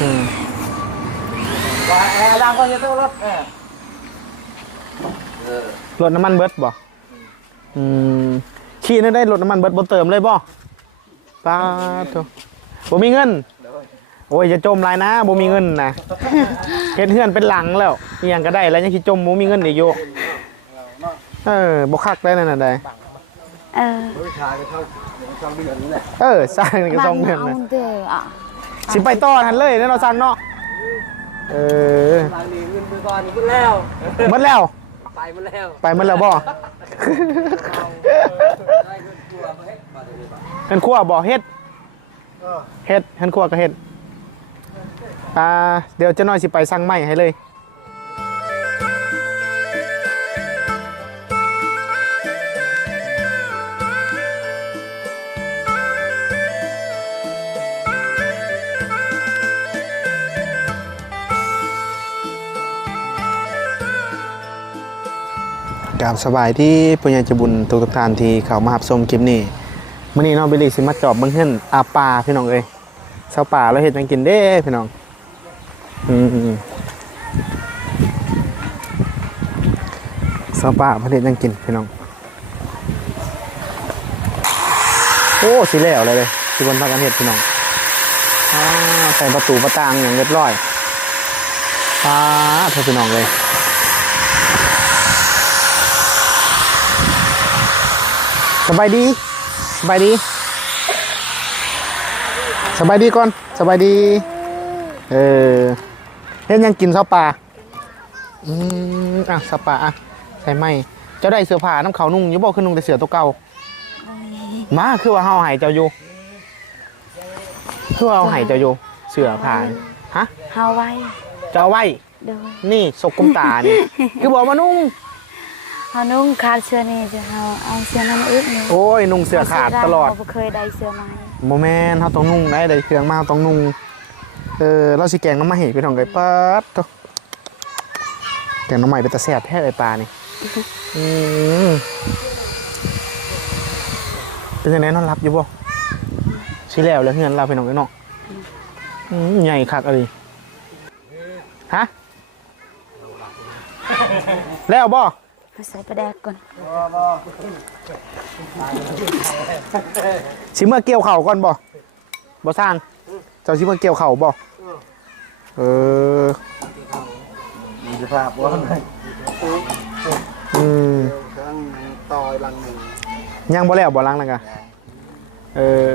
อืมว่าแอร์ดังก็จะต้องรถแอร์รถน้ำมันเบิดบ่อืมขี่นั่นได้รถน้ำมันเบิดบ่เติมเลยบ่ป้าโถบ่มีเงิน โอ้ยจะจมหลายนะบ่มีเงินนะเฮ็ดเฮือนเป็นหลังแล้วอีหยังก็ได้แล้วยังสิจมบ่มีเงินอีกอยู่เออบ่คักได้นั่นน่ะได้เออชายก็เท่าสองเดือนนี่แหละเออสร้างนี่ก็สองเดือนเอานะเด้ออะ สิไปต่อทันเลยเนาะสร้างเนาะเออทางนี้เงินไปก่อนนี่ก็แล้ว หมดแล้ว ไปมาแล้วไปหมดแล้วบ่ได้เงินตัวมาให้มาเดี๋ยวนี้ป่ะเฮ็ดครัวบ่เฮ็ดเออเฮ็ดเฮ็ดครัวก็เฮ็ดอ่าเดี๋ยวเจะน้อยสิไปสั่งไม้ให้เลย กราบสบายที่ปุญญาจบุญทุกทุกๆท่านที่เขามาหับชมคลิปนี้มื้อนี้น้องบิลลี่สิมาจอบเบิ่งเฮือนอาปลาพี่น้องเอ้ยชาวป่าเราเฮ็ดยังกินเด้พี่น้องอืมชาวป่าพิ่นเฮ็ดยังกินพี่น้อง โอ้สิแล้วเลยเลยสิบนพากันเฮ็ดพี่น้องอใส่ประตูประตางอย่างเรียบร้อยอ่าเพื่อพี่น้องเลย สบายดีสบายดี สบายดีก่อนสบายดี เออเฮ็ดหยังกินข้าวปลาอืมอะข้าวปลาอะใส่ไหมเจ้าได้เสื้อผ้าน้ำเขาวนุ่งอยู่บ่คือนุ่งแต่เสื้อตัวเก่ามาคือว่าเฮาให้เจ้าอยู่คือว่าเฮาให้เจ้าอยู่เสื้อผ้าฮะเฮาไว้เจ้าเอาไว้เด้อนี่สกกุมตานี่ คือบอกมานุ่ง เฮานุ่งขาดเสื้อนี่จะเฮาเอาเสื้อนั้นอึดนี่โอ้ยนุ่งเสื้อขาดตลอดเาบ่เคยได้เสื้อใหม่โมแมนเขาต้องนุ่งได้เลยเครื่องมาเราต้องนุ่งเออเราสิแกงน้ำมาเห็ดไปทองไก่ปัดโตแกงน้ำใหม่เป็นตะแสบแท้เลยปลานี่อืมเป็นยังไงนอนรับอยู่บ่สิแล้วแล้วเฮือนเราไปน้องไอ้น้องอืมใหญ่คักอะไรฮะแล้วบ่ เอาใส่ปลาแดกก่อนสิเมื่อเกี่ยวเข่าวก่อนบ่บ่สร้างเจ้าสิเมื่อเกี่ยวเข่าวบ่เออมีสภาพว่าไงอืมครั้งต่อยลังหนึ่งยังบ่แล้วบ่ล้างแล้วกะเออ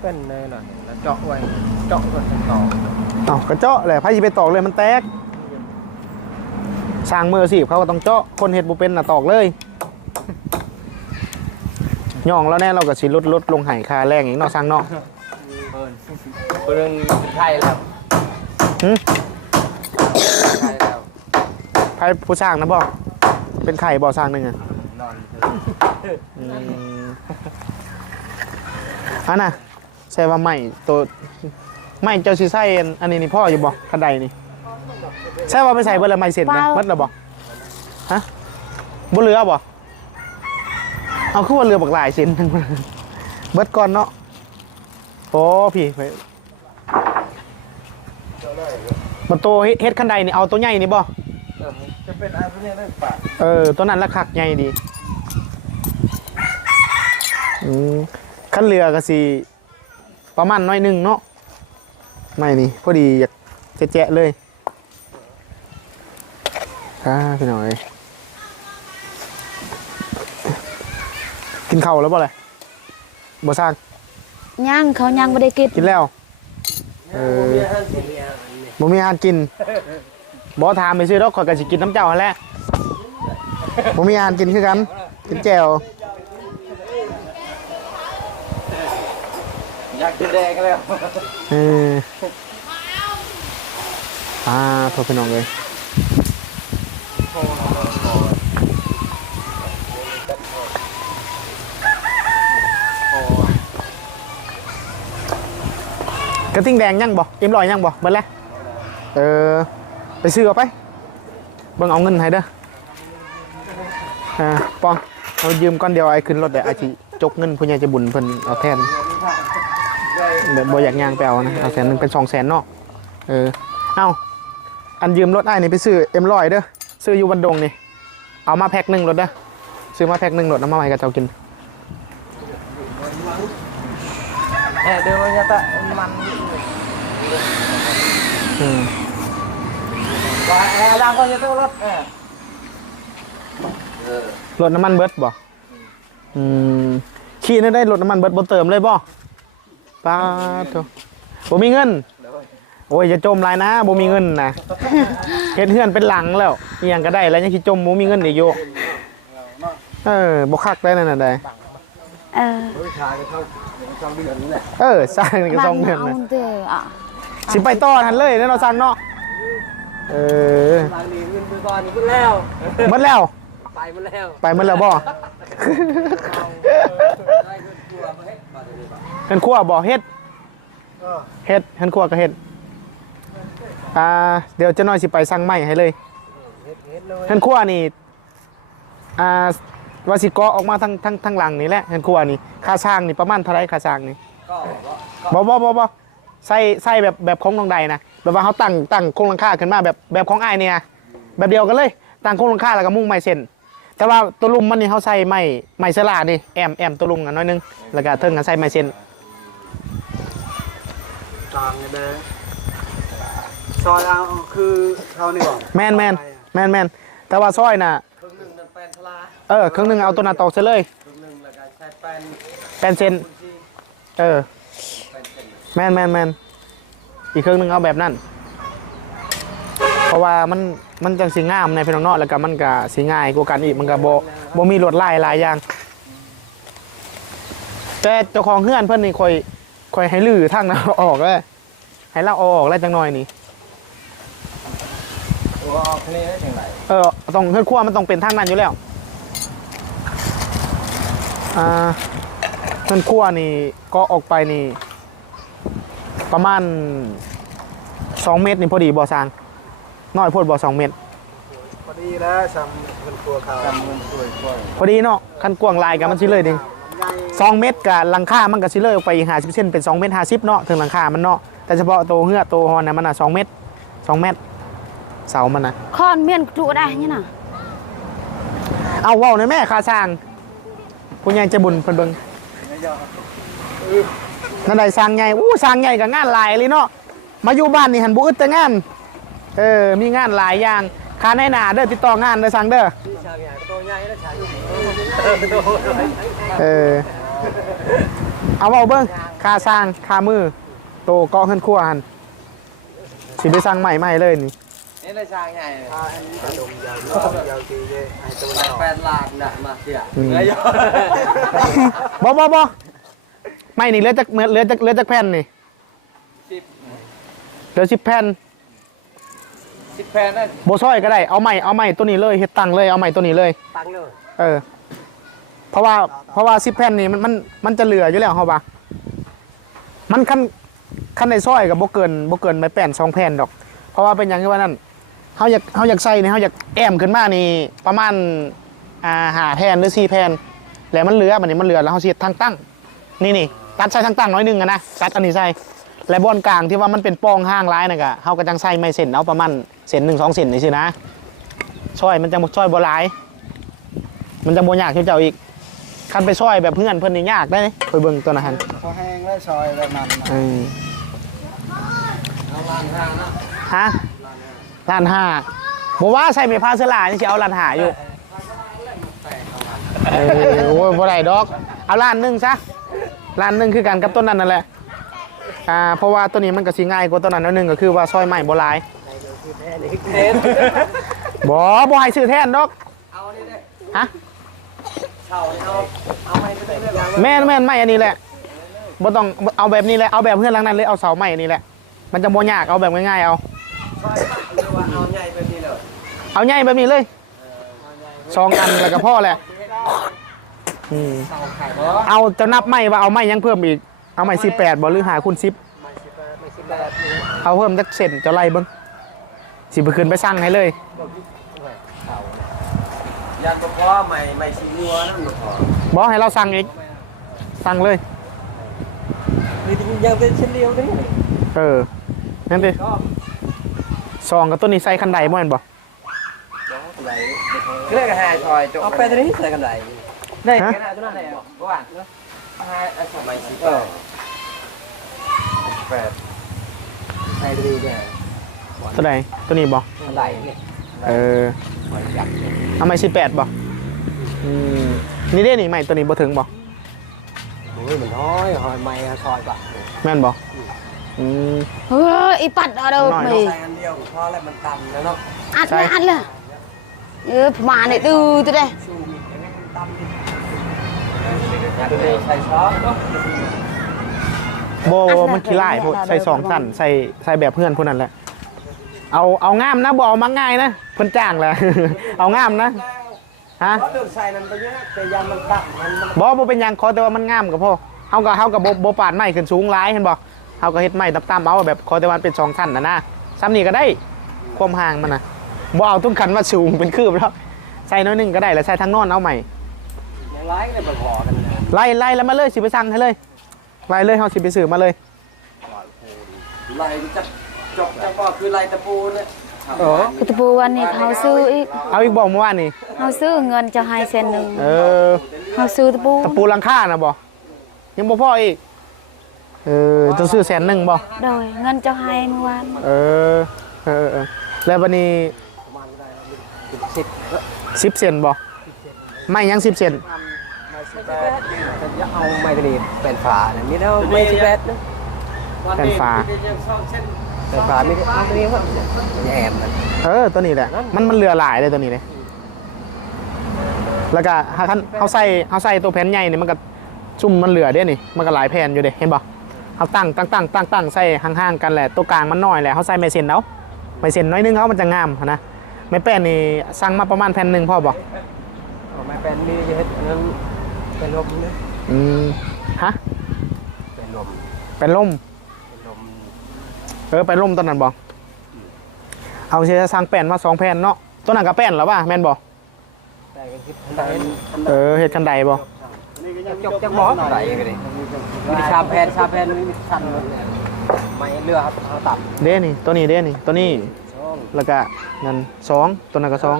เป็นเลยหน่อยแล้วเจาะไว้เจาะก่อนต่อ เอ้ากระเจาะแหละไผสิไปตอกเลยมันแตกสร้างมือสิเขาก็ต้องเจาะคนเฮ็ดบ่เป็นน่ะตอกเลยย่องแล้วแน่เราก็สิลดลดลงให้ค่าแรงอีกเนาะสร้างเนาะเรื่องไทยแล้วหึไทยแล้วไผผู้สร้างนะบ่เป็นไข่บ่สร้างหนึงอะนอนอืมอันน่ะใช่ว่าไม้ตัว ไม้เจ้าสิใส่อันอันนี้นี่พ่ออยู่บ่คันใดนี่ใช่ว่าไม่ใส่เบิดละไม้เสร็จนะเบิดและบ่ฮะบ่เหลือบ่เอาคือว่าเรือบักหลายเส้นทั้งหมดเบิดก่อนเนาะโอ้พี่ไปมันโตเฮ็ดเฮ็ดคันใดนี่เอาตัวใหญ่นี่บ่จะเป็นอะไรเนี่ยเรื่องปากเออตัวนั้นละคักใหญ่ดีอืมขั้นเรือก็สิประมาณน้อยหนึงเนาะ ไม่นี่พอดีอยากแจ๊ะๆเลยอ่าพี่หน่อย กินข้าวแล้วบ่เลยบ่สร้างย่างเขาย่างบ่ได้กินกินแล้วเออมีอาหารกินเนี่ยบ่มีอาหารกินบ่ถามไปซื้อดอกข่อยก็สิกินน้ำเจ้าหั่นแหละบ่มีอาหารกินคือกัน กินแจ่วอยากกินแดงกันแล้วเออ อ่าโทรไปน้องเลยกระทิ่งแดงยังบ่เอ็มลอยยังบ่เบิดแล้วเออไปซื้อเอาไปเบิ่งเอาเงินให้เด้ออ่าปองเอายืมก้อนเดียวไอ้ขึ้นรถเดี๋ยวไอ้ทีจกเงินผู้ใหญ่จะบุญเพิ่นเอาแทนแบบบ่อยากย่างไปเอานะเอาแสนหนึ่งเป็น2แสนเนาะเออเอ้า อันยืมรถอ้ายนี่ไปซื้อเอ็มร้อยเด้อซื้ออยู่บันดงนี่ เอามาแพ็คหนึงรถเด้อซื้อมาแพ็คหนึงรถน้ำมาให้กับเจ้ากินเออเดี๋ยวเราจะมันอืมว่าแอร์ดังก็จะต้องรถเออรถน้ำมันเบิดบ่อืมขี่นี่ได้รถน้ำมันเบิดบ่เติมเลยบ่ป้าโถบ่มีเงิน โอ้ยจะจมหลายนะบ่มีเงินนะเฮ็ดเฮือนเป็นหลังแล้วอีหยังก็ได้แล้วยังสิจมบ่มีเงินอีกอยู่เออบ่คักได้นั่นน่ะได้เออชายก็เข้าเข้าเดือนนี่แหละเออสร้างนี่ก็ต้องเดือนเอานะเด้ออะสิไปต่อทันเลยแล้วเราสร้างเนาะเออทางนี้เงินไปก่อนนี่ก็แล้วหมดแล้ว ไปหมดแล้วไปหมดแล้วบ่ได้เงินตัวมาให้มาเดี๋ยวนี้ป่ะเฮ็ดครัวบ่เฮ็ดเออเฮ็ดเฮ็ดครัวก็เฮ็ด อ่าเดี๋ยวจะน้อยสิไปสั่งไม้ให้เลยเฮ็ดเฮ็ดเลยเฮ็ดครัวนี่อ่าว่าสิเกาะออกมาทางทางทางหลังนี่แหละเฮ็ดครัวนี่ค่าสร้างนี่ประมาณเท่าไหร่ค่าสร้างนี่ก็ก็บ่บ่บ่บ่ใส่ใส่แบบแบบของน้องใดนะแบบว่าเขาตั้งตั้งโครงหลังคาขึ้นมาแบบแบบของอ้ายเนี่ย แบบเดียวกันเลยตั้งโครงหลังคาแล้วก็มุ้งไม้เส้นแต่ว่าตัวลุมมันนี่เขาใส่ไม้ไม้สลานี่แอมแอมตัวลุงอะน้อยนึงแล้วก็เทิงก็ใส่ไม้เส้นต่างกันเด้อ ซอยเอาคือเขานี่บ่แมนแมนแมนแมนแต่ว่าซอยน่ะครึ่งหนึงนั่นแป้นพลาเออครึ่งหนึงเอาตัวหน้าตอกซะเลยครึ่งหนึงแล้วก็ใช้แป้นแปนเส้นคุณที่เออแป้นเส้นแมนแมนแมนอีกครึ่งหนึงเอาแบบนั้น เพราะว่ามันมันจังสีงามในพี่น้องเนาะแล้วก็มันก็สีง่ายกว่ากันอีกมันก็บ่บ่มีลวดลายหลายอย่าง แต่เจ้าของเฮือนเพิ่นนี่คอยคอยให้ลื้อทางนั้นออกเลยให้เราเอาออกแล้วจังหน่อยนี่ ตัวออกนี่ได้จังไดเออต้องเฮือนครัวมันต้องเป็นทางนั้นอยู่แล้วอ่าเฮือนครัวนี่ก็ออกไปนี่ ประมาณสองเมตรนี่พอดีบ่อสร้างน้อยโพดบ่สองเมตร พอดีแล้วซ้ำเงินตัวเขาซ้ำเงินตัวช่วยพอดีเนาะคันกว้างลายกันมันสิเลยดิใหญ่สองเมตรกับหลังคามันก็สิเลยออกไปหาสิบเซนเป็นสองเมตรห้าสิบเนาะถึงหลังคามันเนาะแต่เฉพาะตัวเหือตัวฮอนนะมันอะสองเมตรสองเมตร เสามันนะคอนเมียนจุได้นี่น่ะเอาเว้าในอยแม่คาสร้างคุณยายจะบุญเพิ่นเบิ่งนั่นใดสร้างใหญ่อู้สร้างใหญ่กับงานหลายเลยเนาะมาอยู่บ้านนี่หันบ่อึดแต่งานเออมีงานหลายอย่างค่าในหนาเด้อติดต่องานเด้อสั่งเด้อที่ชาวใหญ่ก็ตัวใหญ่แล้วชายเออตัวใหญ่เออเอาเอาเบิ้งค่าสร้างค่ามือโตเกาะขึ้นครัวหันสิไปสร้างใหม่ใหม่เลยนี่ นี่เลยชาวใหญ่อ่าอันนี้กระดมยาวยาวทีเลยไอ้ตัวแปดล้านน่ะมาเสียเฮ้ยบ่บ่บ่ไม่นี่เหลือจากเหลือจากเหลือจากแผ่นนี่สิบเหลือสิบแผ่นสิบแผ่นนั่นโบซอยก็ได้เอาใหม่เอาใหม่ตัวนี้เลยเฮ็ดตังเลยเอาใหม่ตัวนี้เลยตังค์เลยเออเพราะว่าเพราะว่าสิบแผ่นนี่มันมันมันจะเหลืออยู่แล้วเฮาปะมันคันคันในซอยกับบ่เกินบ่เกินไปแผ่นสองแผ่นดอก เพราะว่าเป็นอย่างที่ว่านั่น เฮาอยากเฮาอยากใส่นี่เฮาอยากแอมขึ้นมานี่ประมาณอ่าหาแผ่นหรือสี่แผ่นแล้วมันเหลือบัดนี้มันเหลือแล้วเฮาสิเฮ็ดทางตั้ง นี่นี่ตัดใส่ทางตั้งน้อยหนึงอะนะตัดอันนี้ใส่และบอนกลางที่ว่ามันเป็นปองห้างร้ายน่ะก็เฮาก็จังใส่ไม่เส้นเอาประมาณเส้นหนึ่งสองเส้นนี่สินะช่อยมันจะบ่ช่อยบ่หลาย มันจะบ่ยากที่เจ้าอีกคันไปช่อยแบบเพื่อนเพิ่นนี่ยากได้ไปเบิ่งตัวนั้นหั่นพอแห้งแล้วซอยแบบนั้นเออเอาล้านห้านะฮะ ล้านห้าบอกว่าใส่ไม่พาเสลานี่สิเอาล้านห้าอยู่เออโอ้ยบ่ได้ดอก เอาล้านหนึงซะล้านหนึงคือกันกับต้นนั้นนั่นแหละอ่าเพราะว่าตัวนี้มันก็สิง่ายกว่าต้นนั้นนิดนึงก็คือว่าซอยใหม่บ่หลายแท้นี่เทนบ่บ่ให้ซื้อแทนดอกเอานี่ได้ฮะเช่านี่เอาเอาไปก็ได้เรื่องแม่นแม่นไม่อันนี้แหละบ่ต้องเอาแบบนี้แหละเอาแบบเพื่อนหลังนั้นเลยเอาเสาใหม่อันนี้แหละมันจะบ่ยากเอาแบบง่ายๆเอา ซอยหรื เอาใหญ่แบบนี้เลยสองอันแล้วก็พอแหละอืมเช่าขายเพราะเอาจะนับไม่ว่าเอาไม่ยังเพิ่มอีก เอาไม่สิบแปดบอหรือหาคุณสิบไม่สิบแปดไม่สิบแปดนี่เอาเพิ่มจักเซนจะไล่เบิ้งสิไปขึ้นไปสั่งให้เลยยานก็พอใหม่ใหม่สีนัวนั่นก็พอบอกให้เราสั่งอีก สั่งเลยนี่ยังเป็นชิ้นเดียวนี่เออนั่นดิซองกับตัวนี้ใส่คันใดบ่ แม่นบ่เรียกหายซอยจบเอาไปตัวนี้ใส่กันไหนได้กันตัวนั้นไหนบ่บ่ว่าเนาะหายไอ้สมัยสิเออแปดใส่ดีเนี่ยตัวใดตัวนี้บ่ไหลเนี่ยเออจับเอาไม้สิแปดบ่อืมนี่เด้นี่ไม้ตัวนี้บ่ถึงบ่โอ้ยมันน้อยหอยไม้ซอยปะแม่นบ่อืมเฮ้ยอีปัดเอาเด้อหน่อยมีใส่อันเดียวพอแล้วมันต่ำแล้วเนาะอัดใช่เลยอัดเลย เออมาเนี่ยดูตัวเด้สู้มีดยังไงมันต่ำดิใส่ซอสเนาะบ่บ่มันขี้ร้ายโพดใส่สองสั่นใส่ใส่แบบเพื่อนพวกนั้นแหละ เอาเอางามนะบ่เอามาง่ายนะเพิ่นจ้างแหละ เอางามนะฮะเพราะเรื่องใส่นั้นไปเยอะแต่ยามมันต่ำมันมันบ่บ่เป็นหยังขอแต่ว่ามันงามก็พอเฮาก็เฮาก็บ่บ่ปาดไม้ขึ้นสูงหลายเห็นบ่เฮาก็เฮ็ดไม้ต่ำๆเอาแบบขอแต่ว่าเป็นสองชั้นน่ะนะซ้ำนี่ก็ได้ความห่างมันน่ะ บ่เอาทุกขันมาสูงเป็นคืบแล้วใส่น้อยหนึงก็ได้แล้วใส่ทั้งนอนเอาใหม่ยังไล่กันเลยมาขอกันนะไล่ไล่แล้วมาเลยสิไปสั่งให้เลยไล่เลยเฮาสิไปซื้อมาเลยไล่จับจบจังก็คือไล่ตะปูเนี่ยเออกระปูวันนี้เขาซื้ออีกเอาอีกบอกเมื่อวานนี่เขาซื้อเงินจะให้เซนหนึ่งเออเขาซื้อตะปูตะปูหลังคาน่ะบ่ยังบ่พออีกเออต้องซื้อแสนหนึงบ่โดยเงินจะให้เมื่อวานเออเออเออแล้วบัดนี้ สิบสิบเซนบ่ไม่ยังสิบเซนแปดจะเอาไม้กระดิ่งเป็นฝาเนี่ยมีแล้วไม่สิบแปดนะแผ่นฟ้าเป็นฝาไม่ได้เอาตัวนี้ว่าแยมมันเออตัวนี้แหละมันมันเรือหลายเลยตัวนี้เลยแล้วก็ถ้าท่านเขาใส่เขาใส่ตัวแผ่นใหญ่นี่มันก็จุ่มมันเหลือเด้นี่มันก็หลายแผ่นอยู่เด้เห็นบ่เขาตั้งตั้งตั้งตั้งตั้งใส่ห่างๆกันแหละตัวกลางมันน้อยแหละเขาใส่ไม้เส้นเอาไม้เส้นน้อยนึงเขามันจะงามนะ ไม้แป้นนี่สั่งมาประมาณแผ่นหนึ่งพ่อบ่เอาไม้เป็นมีเฮ็ดอันนั้นเป็นลมนะอืมฮะเป็นลมเป็นล่มเป็นลมเออเป็นล่มตอนนั้นบ่เอาเสียสั่งแป้นมาสองแผ่นเนาะตัวนั้นก็แป้นแล้วป่ะแม่นบ่แต่ก็คิดได้เออเฮ็ดกันใดบ่จบจังหมอไหลกันเลยมีชามแพนชามแพนมีชันไม่เรือครับเอาตับเด้นี่ตัวนี้เด้นี่ตัวนี้ช่อง แล้วก็นั่นสองตัวนั้นก็สอง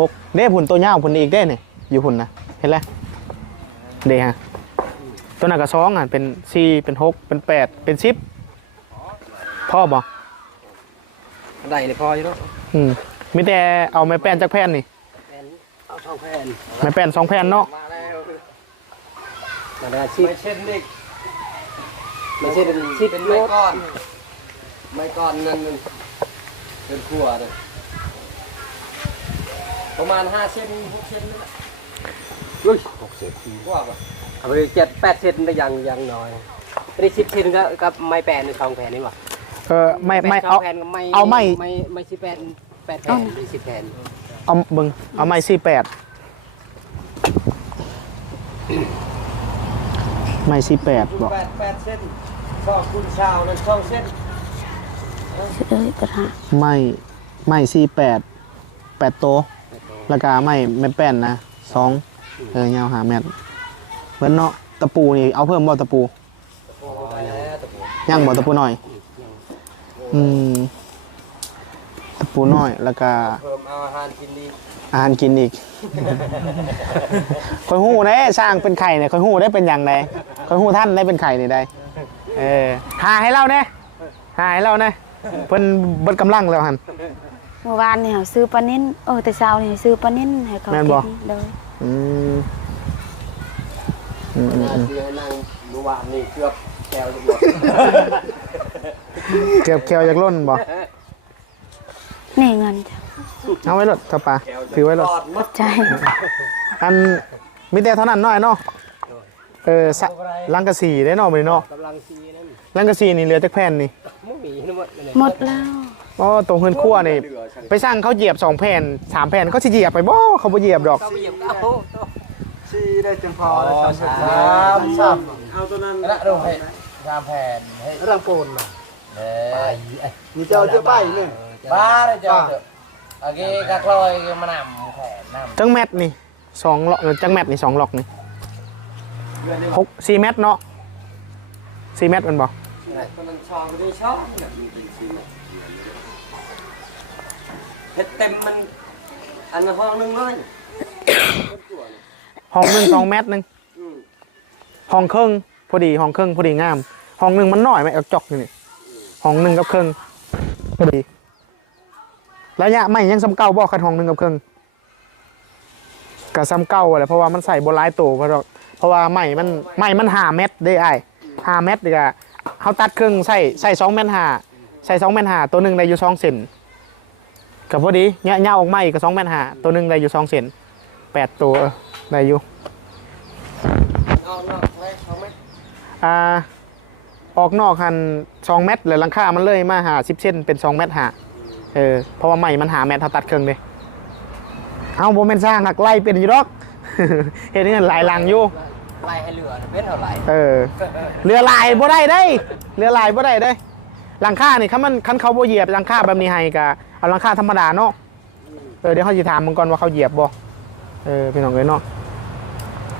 หกเด้ผุนตัวยาวผุนอีกเด้นี่อยู่ผุนนะเห็นแล้วเด้ฮะตัวนั้นก็สองอะเป็นสี่เป็นหกเป็นแปดเป็นสิบพ่อบอกได้เลยพออยู่เนาะอืมมีแต่เอาไม้แป้นจากแผ่นนี่แพนเอาช่องแพนไม้แป้นสองแผ่นเนาะมาแล้วมาได้ชิปไม่เช่นนี่ไม่ใช่เป็นชิปเป็นไม้ก้อนไม้ก้อนนั่น เป็นขั่วเลยประมาณห้าเซนหกเซนนี่แหละอุ้ยหกเซนกว่าป่ะเอาไปเจ็ดแปดเซนได้ยังยังน้อยได้สิบเซนก็กับไม้แปดในช่องแผ่นนี่หว่าเออไม่ไม่แปดเอาช่งแผ่นกับไม้เอาไม้ไม้ไม้สิบแปดแปดแผ่นหรือสิบแผ่นเอามึงเอาไม้สี่แปดไม้สี่แปดบอกแปดแปดเซนช่องคุณชาวนั่นช่องเส้น เอ้ยกระทะไม้ไม้สี่แปดแปดโตวแล้วก็ไม้ไม้แป้นนะสองเออยาวหาเมตรเพิ่นเนาะตะปูนี่เอาเพิ่มบ่ตะปูย่างบ่ตะปูหน่อย อืมตะปูน้อยแล้วก็เพิ่มเอาอาหารกินดีอาหารกินอีกคอยหู้ได้สร้างเป็นไข่เนี่ยคอยหู้ได้เป็นอย่างไรคอยหู้ท่านได้เป็นไข่นี่ได้เออหาให้เราเนี่ยหาให้เราเนี่ย เพิ่นเบิดกำลังแล้วหัน เมื่อวานนี่เขาซื้อปลานิ่นเออแต่เช้านี่ซื้อปลานิ่นให้เขาแม่นบ่ กินโดยอืมอืมอืมน่าอืมเชื่อนั่งดูว่านี่เกือบแก้วจะหมดเก็บแควจากล้นบ่นี่เงินจ้ะเอาไว้รถถ้าปลาถือไว้รถอดหมดใจอันมีแต่เท่านั้นน้อยเนาะเออสะลังกะสีได้เนาะมื้อนี้เนาะกำลังซีนั่นลังกะสีนี่เหลือจักแผ่นนี่ มุ้งหมีนั่นหมดเลยหมดแล้วอ๋อตรงเฮือนครัวนี่ไปสร้างเขาเหยียบสองแผ่นสามแผ่นเขาสิเหยียบไปบ่เขาบ่เหยียบดอก เข้าไปเหยียบเอาชีได้จนพออ๋แล้วอสามสามสามเอาตัวนั้นละดูให้สามแผ่นให้รังโกนมาเอ้ยมีเจ้าเจ้าป้ายหนึ่งบ้าเลยจ้ะโอเคกะคลอยมานำแผ่นนำจังแมทนี่สองล็อกจังแมทนี่สองล็อกนี่หกสี่เมตรเนาะสี่เมตรมันบอก มันชอบไม่ได้ชอบเนี่ยมันเป็นซีเมนต์เฮ็ดเต็มมัน อันห้องนึงเลยห้องหนึ่งสองเมตรหนึ่งห้องครึ่งพอดีห้องครึ่งพอดีงามห้องหนึ่งมันน้อยไหมเอาจอกอยู่นี่ห้องหนึ่งกับครึ่งพอดีระยะไม่ยังซ้ำเก่าบอกคันห้องหนึ่งกับครึ่งกับซ้ำเก่าอะไรเพราะว่ามันใส่โบราณโตเพราะเพราะว่าไม่มันไม่มันหาเม็ดได้ไอหาเม็ดดีกว่า เขาตัดครึ่งใส่ใส่สองเม็ดห้าใส่สองเม็ดห้าตัวหนึ่งได้อยู่สองเซนกับพอดีเงี้ยเงาออกมาอีกกับสองเม็ดห้าตัวหนึ่งได้อยู่สองเซนแปดตัวเออได้อยู่นอกนอกไว้เขาไม่อ่าออกนอกหันสองเมตรเลยหลังคามันเลยมาหาสิบเซนเป็นสองเมตรหาเออเพราะว่าใหม่มันหาเมตรเขาตัดเครื่องเลยเอาโบเมนสร้างหักไล่เป็นอยู่หรอกเห็นเงินหลายหลังอยู่ ไล่ให้เหลือเป็นเท่าไหร่เออเรือลายบ่ได้ได้ เรือลายบ่ได้ได้หลังคานี่คันมันคันเขาบ่เหยียบหลังคาแบบนี้ให้กะเอาหลังคาธรรมดาเนาะเออเดี๋ยวเขาจะถามมึงก่อนว่าเขาเหยียบบ่เออพี่น้องเลยเนาะ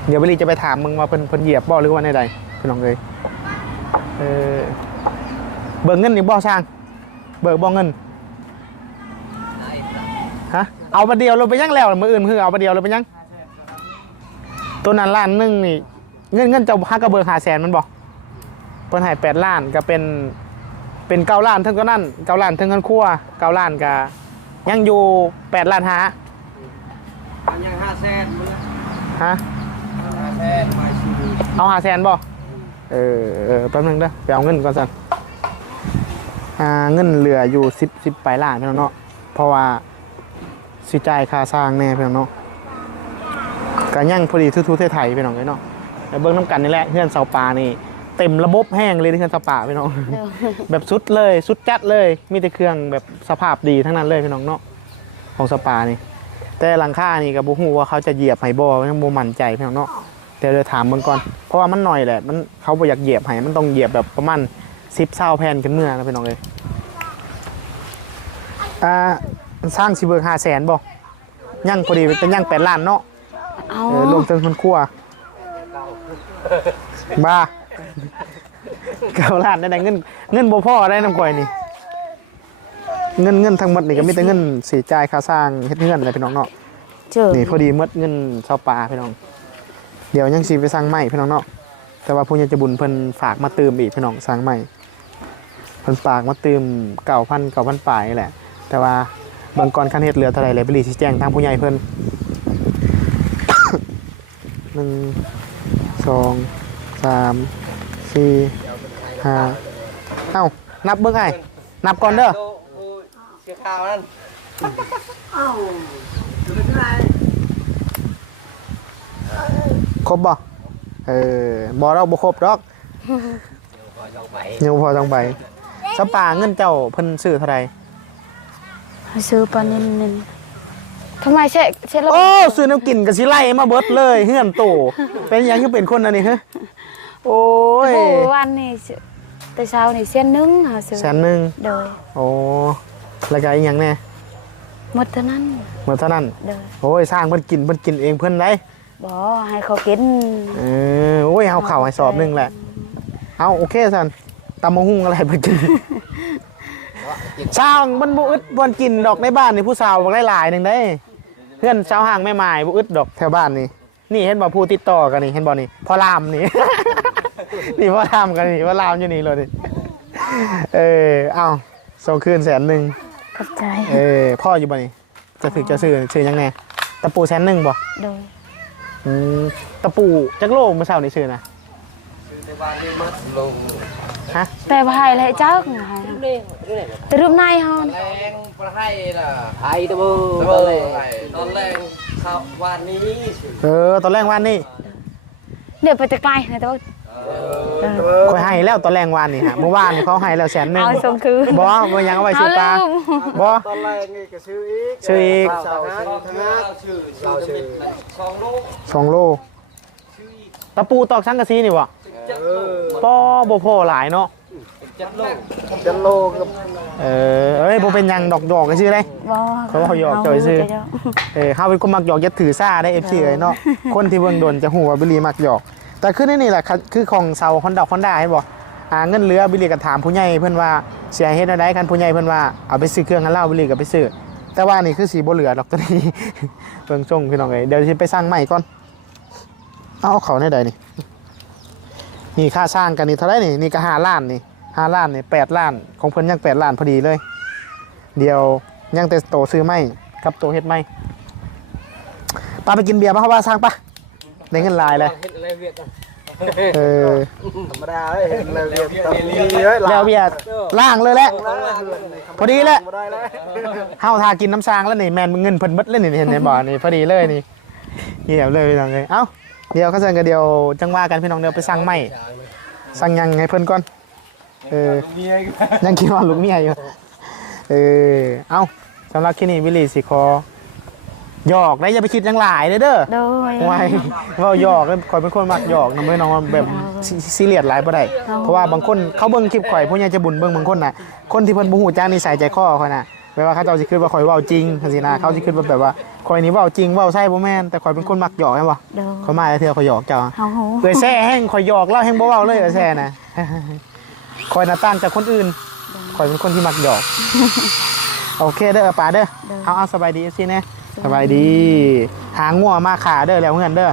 เดี๋ยวบริจะไปถามมึงว่าเพิ่นเพิ่นเหยียบบ่หรือว่าในใดพี่น้องเลยเออเบิกเงินอีกบ่ช่าง เบิกบ่เงินฮะเอาประเดียวเราไปยังแล้วมืออื่นคือเอาประเดียวเราไปยังตัวนั้นล้านหนึ่งนี่ เงินเงินเจ้าฮักกระเบิกหาแสนมันบอกเพิ่นให้แปดล้านก็เป็นเป็นเก้าล้านเทั้งก็นั่นเก้าล้านเทั้งกันครั่วเก้าล้านก็ยังอยู่แปดล้านหาอันยังห้าแสนมึงฮะห้าแสนไม่ซื้อเอาหาแสนบ่เออเออแป๊บนึงเด้อไปเอาเงินก่อนสันอ่าเงินเหลืออยู่สิบสิบปลายล้านพี่น้องเนาะเพราะว่าสิจ่ายค่าสร้างแน่พี่น้องเนาะก็ยังพอดีทุๆไทยๆพี่น้องเลยเนาะแล้ว เบิ่งน้ำกันนี่แหละเฮือนเสาปลานี่เต็มระบบแห้งเลยที่เฮือนเสาปลาพี่น้องเด้อแบบสุดเลยสุดจัดเลย มีแต่เครื่องแบบสภาพดีทั้งนั้นเลยพี่น้องเนาะของสปานี่ แต่หลังคานี่กับบูฮูว่าเขาจะเหยียบไห้บอยังบูมั่นใจพี่น้องเนาะเดี๋ยวเดี๋ยวถามเบิ่งก่อนเพราะว่ามันหน่อยแหละมันเขาบ่อยากเหยียบไห้มันต้องเหยียบแบบประมาณสิบเศร้าแผ่นกันเมื่อนะพี่น้องเลยอ่าสร้างสิเบิกห้าแสนบ่ยังพอดีเป็นยังแปดล้านเนาะเอาเออรวมถึงคนครัว บ้าเก้าล้านได้แต่เงินเงินบ่พอได้น้ำก่อยนี่เงินเงินทั้งหมดนี่ก็มีแต่เงินสีจ่ายค่าสร้างเฮ็ดเงินอะไรพี่น้องเนาะเจอนี่พอดีหมดเงินเช่าปลาพี่น้อง เดี๋ยวยังสิไปสร้างใหม่พี่น้องเนาะแต่ว่าผู้ใหญ่ใจะบุญเพิ่นฝากมาเติมอีกพี่น้องสร้างใหม่เพิ่นฝากมาเติมเก่าพันเก่าพันปลายนี่แหละ แต่ว่าเบางกรคันเฮ็ดเหลือเท่าไหร่เลยไปรีชี้แจงทางผู้ใหญ่เพิ่นหนึ่ง สองสามสี่ห้าเอ้านับเบิ่งไอ้นับก่อนเด้อเสียข่าวนั่นครบบ่เออบ่เราบ่ครบดอกพอจองไปยังบ่พอต้องไปสปาเงินเจ้าเพิ่นซื้อเท่าไหร่ซื้อปลานินนิน ทำไมใช่ใช่เราโอ้ซื้อน้ำกินก็สิไล่มาเบิดเลยเฮือนโตเป็นหยังคือเป็นคนอันนี้ฮะโอ้ยโอ้วันนี้แต่เช้านี่เส้นหนึงหาซื้อแสนหนึงโดยโอ้แล้วก็อีหยังแน่หมดเท่านั้นเหมือนเท่านั้น โดยโอ้ยสร้างเพิ่นกินเพิ่นกินเองเพิ่นได้บ่ให้เขากินเออโอ้ยเอาข้าวให้สอบหนึงแหละเอาโอเคสันตำมะฮุ่งอะไรเพิ่นกินช่างมันบ่อึดบ่กินดอกในบ้านนี่ผู้สาวบักหลายๆหนึงได้ เพื่อนชาวห่างแม่ไม้บ่อึดดอกแถวบ้านนี่นี่เห็นบ่ผู้ติดต่อกันนี่เห็นบ่นี่พ่อรามนี่ นี่พ่อรามกันนี่พ่อรามอยู่นี่เลยนี่เออเอาส่งคืนแสนหนึ่งขอบใจเออพ่ออยู่บ่นี่จะถึกจะซื้อซื้อยังไงตะปูแสนหนึ่งบ่โดยอืมตะปูจักโลเมื่อเช้านี่ซื้อนะในบ้านนี้มัดลงฮะแต่บ่ให้เลยจักให้ แต่รูปนายฮอนแรงประให้ล่ะไทยตะบูตะบูตอนแรงข่าววันนี้เออตอนแรกวันนี่เดี๋ยวไปแตะไกลนะต่ว่าคอยให้แล้วตอนแรกวันนี่ฮะเมื่อวานเขาให้แล้วแสนหนึ่งเอาส่งคืนบ่บ่ยังเอาไว้ซื้อปลาเลืมบ่ตอนแรกนี่ก็ซื้ออีกซื้ออีกสองนั้นชื่อเราชื่อสองลูกสองโลตะปูตอกสังกะสีนี่บ่เจ็ดเอลูกอป้อบ่พอหลายเนาะ เจ็ดลูกจะโลกับเออเอ้ยบ่เป็นหยังดอกดอกก็ซื้อได้ บ่เขาเอาหยอกจ่อยซื้อเาเออเฮาเป็นคนมักหยอกอย่าถือซ่าได้ FC เลยเนาะ คนที่เบิ่งโดนจะฮู้ว่าบิลลี่มักหยอก แต่แต่คือนี่นี่แหละครับคือของเซาฮอนดาฮอนด้าให้บอกอ่าเงินเหลือบิลลี่ก็ถามผู้ใหญ่เพิ่นว่าเสียเฮ็ดอะไรกันผู้ใหญ่เพิ่นว่าเอาไปซื้อเครื่องกันเหล้าบิลลี่ก็ไปซื้อ แต่ว่านี่คือสีบ่เหลือดอกตัวนี้ เบิ่งส่งพี่น้องเอ้ยเดี๋ยวสิไปสร้างใหม่ก่อน เอาเขาในใดนี่ นี่ค่าสร้างกันนี่เท่าไหร่นี่นี่ก็5ล้านนี่ 5ล้านนี่8ล้าน ของเพิ่นยัง8ล้านพอดีเลย เดี๋ยวยังแต่โตซื้อใหม่กับโตเฮ็ดใหม่ปาไปกินเบียร์ป่ะเขาว่าสร้างปะได้เงินหลายเลยเฮ็ดอะไรเวียดกันเออธรรมดาเลยเห็นเลยเรียบตำมีเฮ้ยแล้วเบียร์ล่างเลยแหละพอดีแหละบ่ได้แล้วเฮาทากินน้ำซางแล้วนี่แมนมึงเงินเพิ่นเบิดเลยนี่เห็นในบ่อนี่พอดีเลยนี่เหี่ยวเลยพี่น้องเลยเอ้าเดี๋ยวเขาเชิญกันเดียวจังว่ากันพี่น้องเดียวไปสั่งใหม่สั่งยังให้เพิ่นก่อน เออเมียยังคิดว่าลูกเมียอยู่เออเอ้าสำหรับคลิปนี้วิลลี่สิขอหยอกได้อย่าไปคิดยังหลายเด้อเด้อโดย ไว้เว่าหยอกแล้วข่อยเป็นคนมักหยอกนะไม่น้องแบบซีซีเรียสหลายบ่ได้เพราะว่าบางคนเขาเบิ่งคลิปข่อยผู้ใหญ่จะบุญเบิ่งบางคนน่ะคนที่เพิ่นบ่ฮู้จักนิสัยใจคอเขาน่ะแปลว่าเขาเจ้าสิคิดว่าข่อยเว้าจริงจังซี่นะเขาสิคิดว่าแบบว่าข่อยนี่เว้าจริงเว้าใช่บ่แม่นแต่ข่อยเป็นคนมักหยอกแม่นบ่โดยข่อยมาแล้วเทื่อข่อยหยอกเจ้าเฮาหูเอ้ยแซ่แห้งข่อยหยอกเล่าแห้งบ่เว้าเลยเอ้ยแซ่น่ะ ข่อยน่ะต่างจากคนอื่นข่อยเป็นคนที่มักหยอก โอเคเด้อป้าเด้อ เอาเอาสบายดีสิแน่สบายดี หางัวมาขาเด้อแล้วเงินเด้อ